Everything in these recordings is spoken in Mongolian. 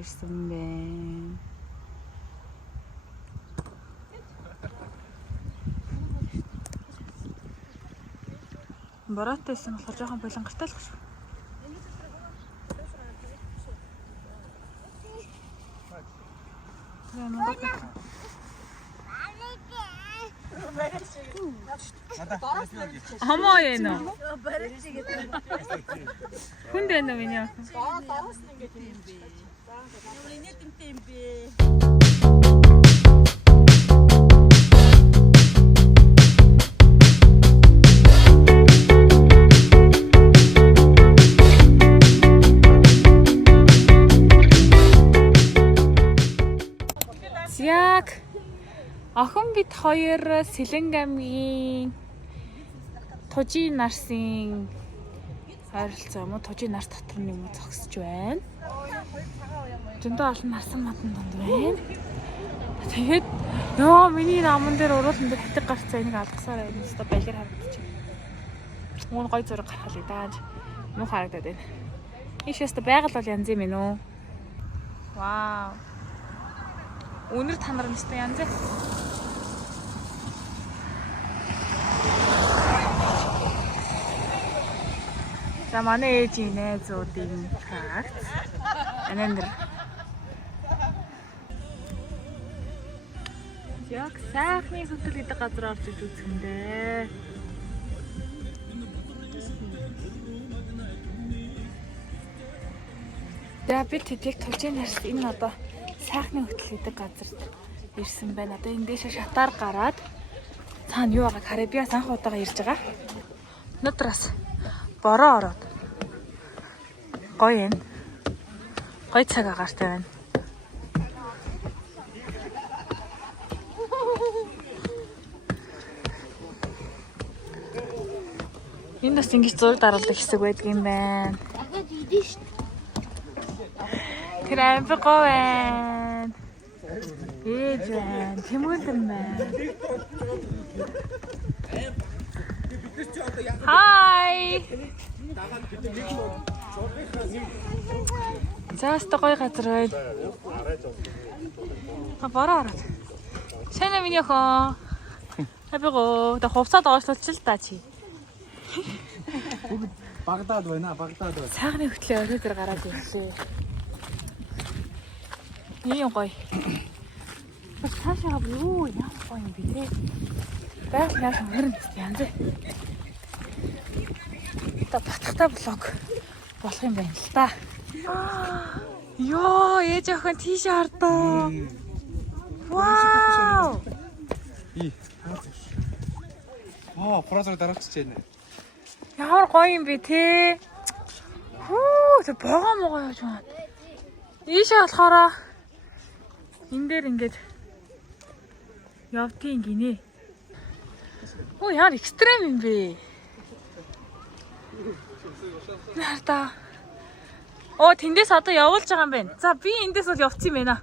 ирсэн байна. Боротойсэн болохоор жоохон болонгартай л шүү. Хамаа яана. Хүн дээ нөө миний. Дараас нь ингэж юм бэ. За энэ тэмтэй юм бэ. Яг охин бид хоёр Сэлэнг аймгийн Тужийн нарсын ойролцоо юм уу? Тужийн нарс дотор нэг юм зогсож байна. Зөндөө олон нарсан модон донд байна. Тэгээд ёо миний наман дээр уруулан дээр хатаг гарцаа энийг алгасаар байна. Өстө балер харагдчих. Мөн гой зураг гаргахлаа дааж муу харагдаад байна. Ишээстэ байгаль бол янз юм ээ. Вау. Өнөр танар нэстэй янз. За манай ээжийн найзуудын хаагц. Анандэр. Яг сайхны хөтөл гэдэг газар орж иж үзэх юм дээ. За бид тэдэг Тужийн нарс энэ одоо сайхны хөтөл гэдэг газарт ирсэн байна. Одоо энэ дэше шатаар гараад цаана юу байгааг харъя. Би бас анх удаага ирж байгаа. Өнөөдрөөс бороо ороод гоё юм. Гоё цаг агаартай байна. Энэ бас ингэж зураг даруулдаг хэсэг байдаг юм байна. Дахиад идэж шүү. Крэмпэго байна. Ээж байна. Тэмүүтэн байна. Хай. Зааста гоё газар байна. Бороо ороод. Сайн миний охин. Хабиго. Тэ хувцаад оошлуулч л та чи. Багдад байна, Багдад байна. Цаагны хөтлөө өрөө дээр гараад ирлээ. Ийм гоё. Бас цаашаа юу яах гоё юм бэ те. Байгаль яг мөрөн янз. Та батхтай блог болох юм байна л та. Йоо, ээж охин тийш хардаа. Вау! Прозор дараач чинь. Ямар гоё юм бэ те. Хүү, тэг богоо могоо яаж байна. Ийшээ болохоор энэ дээр ингээд явтын гинэ. Оо яар экстрем юм бэ. Нарта. Оо тэндээс одоо явуулж байгаа юм байна. За би эндээс бол явцсан юм байна.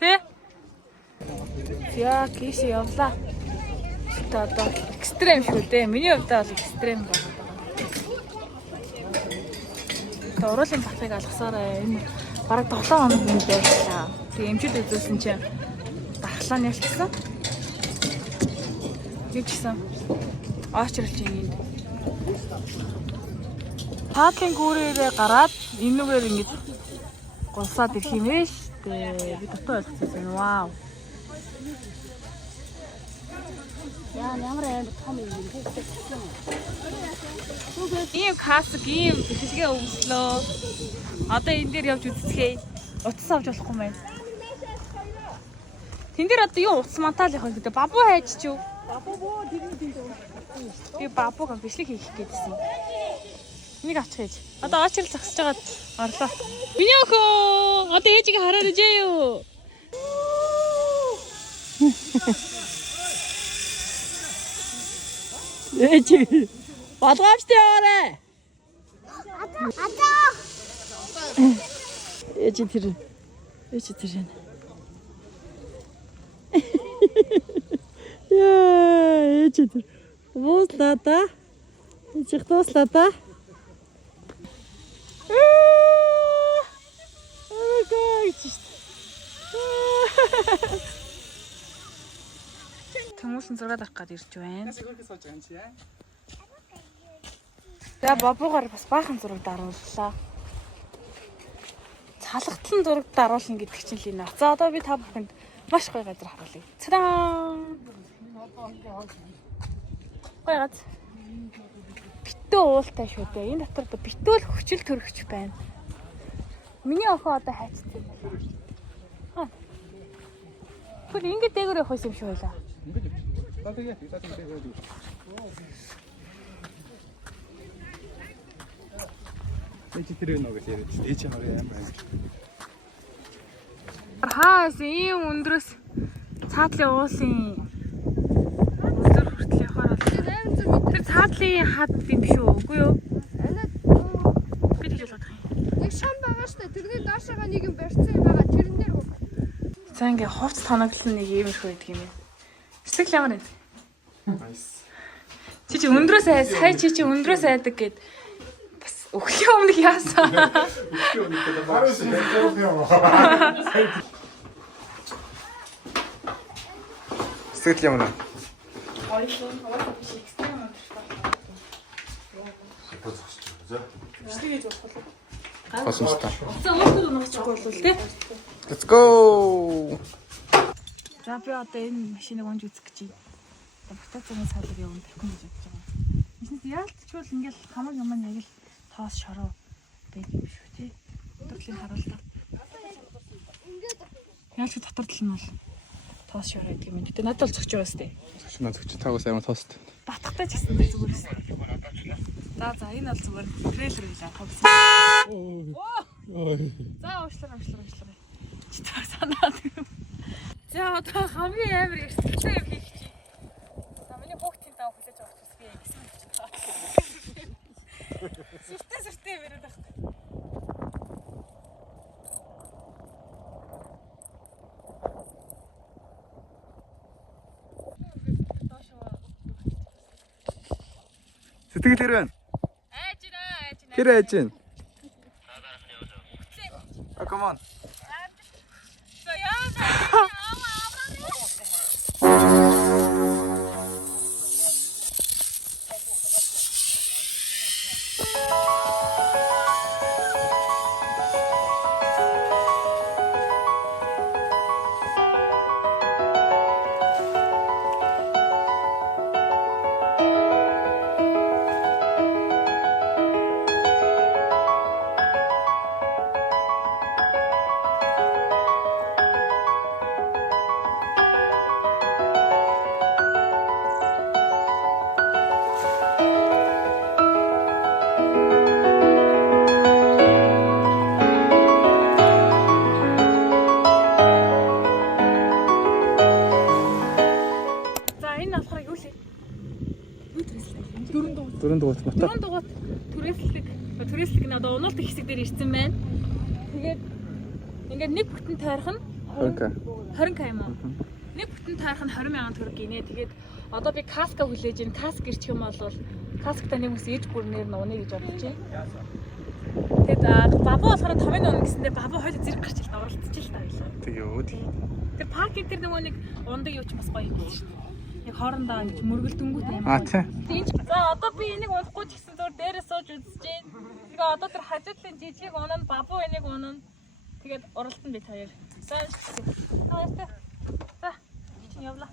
Тэ? Яа киш явлаа. Тэ одоо экстрем шүү дээ. Миний хувьдаа бол экстрем байна. Тэ уруулын батыг алгасаараа энэ бараг 7 хоног юм байлаа. Тэг эмчид үзүүлсэн чинь дархлаа нэлсэн. Тэгсэн. Аачралч юм. Хаалын гүүрээрээ гараад энүүгээр ингэж гулсаад ирэх юм ээ штэ. Би дотоо ойлгосон. Вау. Яа, ямар амар том юм бэ? Ийм каск ийм бэлгээ өвслөө. Одоо энэ дээр явж үзцгээе. Утас авч болохгүй юм байна. Тэн дээр одоо юу утас мантаал явах гэдэг. Бабу хайж ч юу? Бабуу дэрэн дэрэн. Би бабуг бичлэг хийх гээдсэн. Энийг авчих ээж. Одоо очрол зогсож байгаад орлоо. Миний охин одоо ээжийг хараад ижээ юу? Ээж болгоомжтой яваарэ. Атаа. Ээж тэр. Яа, ээж тэр. Ууслаа да. Ээж тууслаа да. Oh my god. гэж шүү дээ. Тэмүүсэн зураг авах гээд ирж байна. Яс хөргөс сууж байгаа юм чи яа. За бабуугаар бас баахан зураг дарууллаа. Цалгатлан зураг даруулна гэдэг чинь л энэ. За одоо би та бүхэнд маш гоё газар харуулъя. Цадан. Гоё газ. Битүү уултай шүү дээ. Энэ дотор битүүл хүчил төрөгч байна. Миний охин одоо хайцсан. Гүр ингэ дээгүүр явах юм шиг байлаа. Энд тэр нэг гэж яриад. Ээж аваа юм байна. Хаас ийм өндрөөс цаатлын уулын өндөр хүртэл явахаар бол тэр цаатлын хад юм шүү үгүй юу? Би тэгж бодох юм. Нэг шам байгаа штэ. Тэрний доошоогоо нэг юм барьсан юм байгаа. Тэрэн дээр За ингээ хувц тоноглол нэг иймэрхүү байдаг юм байна. Сэтгэл ямар вэ? Nice. Чи өндрөөс сая чи өндрөөс айдаг гэд бас өглөө өмнөх яасан. Сэтгэл ямар вэ? Хосмостой. За өөртөө нуучихгүй болвол тий. Let's go. За би одоо энэ машиныг унж үзэх гэж байна. Мотоциклийн салбар явна тавих гэж бодож байгаа. Бизнес яалтчгүй ингээл хамаг юм яг л тоос шороо байдаг юм шүү тий. Төрлийн харуултаа. Яаж ч дотор тал нь бол тоос шороо гэдэг юм. Гэтэ надад бол зөгч байгаа сте. Шинэ зөвч таагаас амар тоост. Батхтай ч гэсэн зүгээр байсан. За энэ бол зүгээр трейлер гэж авах гэсэн. За уушлаа. Чи та санаад юм. За одоо хамгийн амар эрсдэлтэй юм хийх чи. За миний хүүхдийн даа хүлээж авах гэсэн би гэсэн юм чи таа. Сүртэй яриад байхгүй. Сэтгэл хэрвэн. Айж байна. Тэр айж байна. Come on. За яа. Дөрөв дугуйт мото. Дөрөв дугуйт түрээслэг надад унаалт хэсэг дээр ирсэн байна. Тэгээд ингээд нэг бүтэн тойрох нь 20к юм уу? Нэг бүтэн тойрох нь 20,000 төгрөг гинэ. Тэгээд одоо би каска хүлээж ин каск ирчих юм бол касктай нэг хүмүүс ээж бүрнээр нь унаа гэж бодож байна. Тэгээд бабу болохоор томын унаа гэсэндээ бабу хойло зэрэг гарч ил давралтчих л таалаа. Тэр паркинг дээр нөгөө нэг ундаг юу ч бас гоё юм шүү дээ. Яг хоорондоо ингэж мөргөлдөнгүүт юм. Тийм. За одоо би энийг унахгүй ч гэсэн зур дээрээ сууж үзэж байна. Тэгээ одоо тэр хажуудлын жижиг унаа нь бабу энийг унаа. Тэгээд уралдан би таяр. За баяртай. За чи явлаа.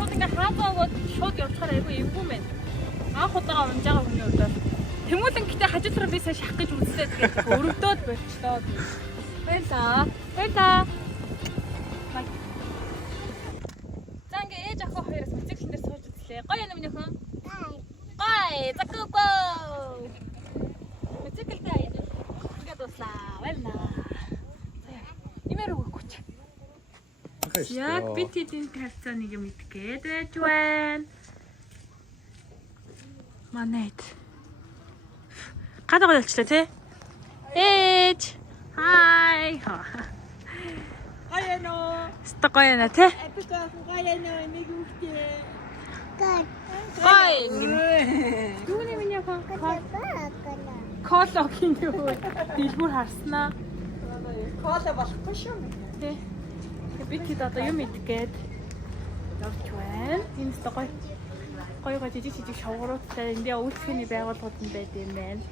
шууд ингээ хаалгаагууд шууд явчихаар айгүй эвгүй мэн. Анх удаага унж байгаа хүний удаа. Тэмүүлэн гэтээ хажуу талаа би сая шах гэж үзлээ тэгээд өрөвдөөд болчихлоо. Баярлаа. Баярлаа. За ингээ ээж ахаа хоёроос мотоциклэн дээр сууж үзлээ. Гоё юм минийхэн. Гоё. Закугоо. Мотоциклтэй аяж ингээ дуслаа. Баярлаа. Нэмэр өгөөч. Яг бид эдийн харьцааныг мэдгээд байж байна. Манайд. Гадаг болчихлоо тий. Ээж. Хай. Аяно. Стокояна тий. Эпика гаяно нэг үхтэй. Гай. Юуны миний хон Кологийн юу. Дэлгүүр харснаа. Кола болохгүй шүү. Тий. Бид хэд одоо юм идгээд явж байна. Энэ стокой. Гоё жижиг шавгууруудтай эндээ үйлчлэхний байгууллагууд нь байд юм байна.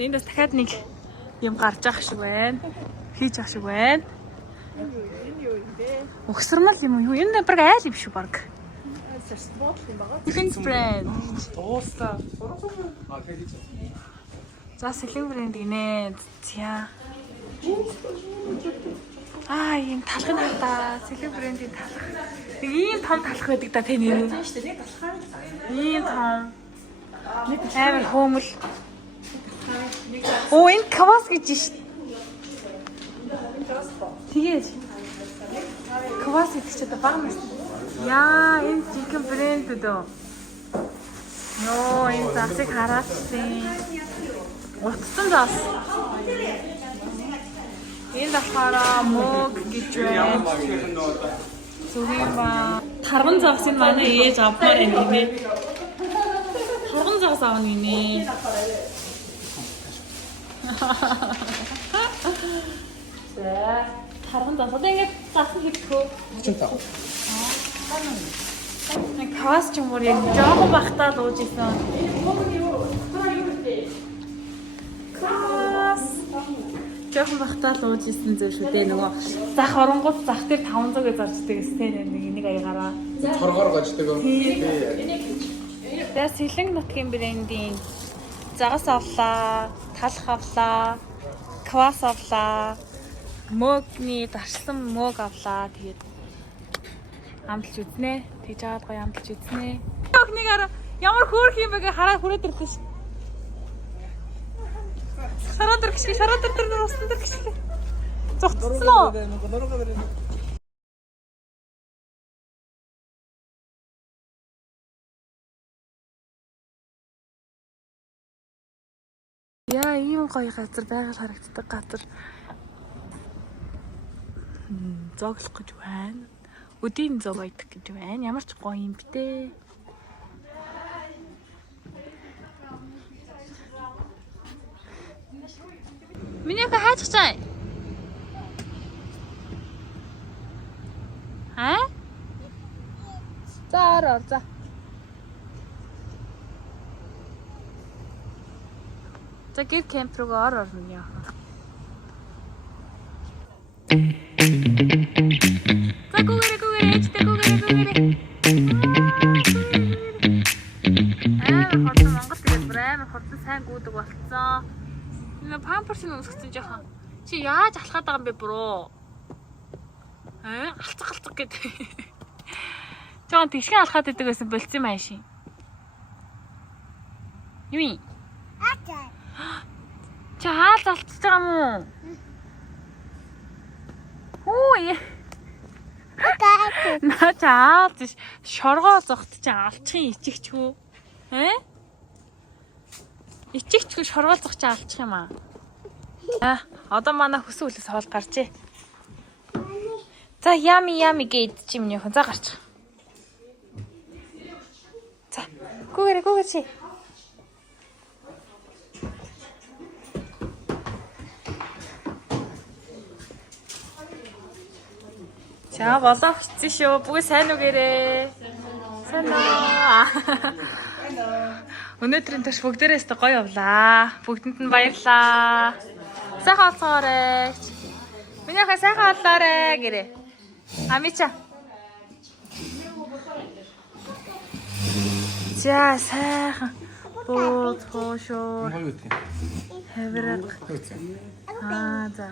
Энд бас дахиад нэг юм гарч ах шиг байна. Хийж ах шиг байна. Өгсөрмөл юм юу? Энэ баг айл юм шүү баг. Defense brand. Тууста. А тэгээд За сэлэн брэнд гинэ. За. Ийм талхын хата сэлэн брендийн талх. Нэг ийм том талх байдаг да тэ нэр. Тийм шүү дээ. Нэг талхаа. Ийм том. Нэг амар хөмөл. Оо энэ кавас гэж шүү. Тэгээд кавас гэдэг чинь баг мэс. Яа, энэ жинхэнэ брэнд үү? Йоо, энэ засыг хараад чинь. Утсан зас. Энэ болохоор мог гэж байна. Зүгэн ба. Тарган загсыг манай ээж авмаар юм нэ. Тарган загс аав нэ. За, тарган загс. Одоо ингэ загс хийхгүй. 35. Нэг кавас ч юм уу яг жоохон бахтаа лууж исэн. Кавас. Жоохон бахтаа лууж исэн зүйл шүү дээ нөгөө. Зах оронгууд зах дээр 500-ыг зарчдаг сте нэг энийг аягаараа. Торгоор гождаг юм. За сэлэнг нутгийн брендийн загас авлаа, талх авлаа, квас авлаа, мөгний дарсан мөг авлаа. Тэгээд амталж үзнэ. Тэгж аваад гоё амталж үзнэ. Охныг араа ямар хөөрх юм бэ хараад хүрээд ирлээ ш. Шараад тэр усан тэр гिसлээ. Зогтцсон уу? Яа, ийм гоё газар байгаль харагддаг газар. Зоглох гэж байна. Өдийн зог байдаг гэж байна. Ямар ч гоё юм бтэ. Миний хаа хайчих чай. Аа? За ороо за. За гэр кемп руу ороо миний хаа. Хотсон сайн гүдэг болцсон. Энэ памперсыг өмсгсөн жоохон. Чи яаж алхаад байгаа юм бэ бро? Алцах гэдэг. Жоохон тэгшгэн алхаад идэг байсан болцсон юм аашийн. Юми? Чи хаалт алцж байгаа юм уу? Хөөе. Наа чаа шоргоо зогт чи алчихын ичихч хүү. Ичихч хүү шоргоо зогч алчих юм аа. Одоо манай хөсөн хөлөөс хоол гарчээ. За ями гээд чи минийхэн за гарч. За гүгэр чи. За болоо хүчсэн шүү. Бүгд сайн уу гэрээ. Сайн уу. Өнөөдрийн турш бүгдээрээ өстө гоё явлаа. Бүгдэнд нь баярлаа. Сайхан олцоорой. Миний хаа сайхан олоорой гэрээ. Амича. За сайхан бууд хоошоо Гоё үү? хавраг. Хөөцөө. За.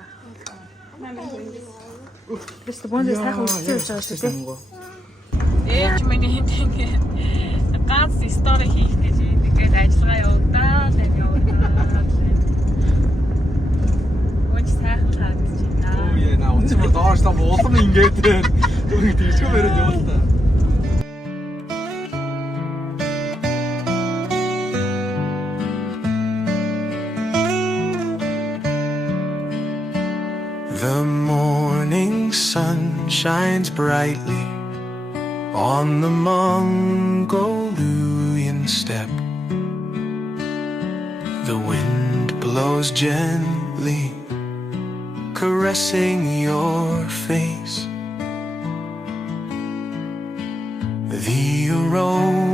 Бис бонзэ сайхан үстэй байж байгаа шүү дээ. Ээж миний ингэ ганц стори хийх гэж тэгээд ажиллагаа явуулдаа. Өөч сайхан харагдаж байна. Оо яа на унцмаа доош та уулам ингээд түүнийг тийчгүй бариад явуул та. The morning sun shines brightly on the Mongolian steppe. The wind blows gently, caressing your face. The aroma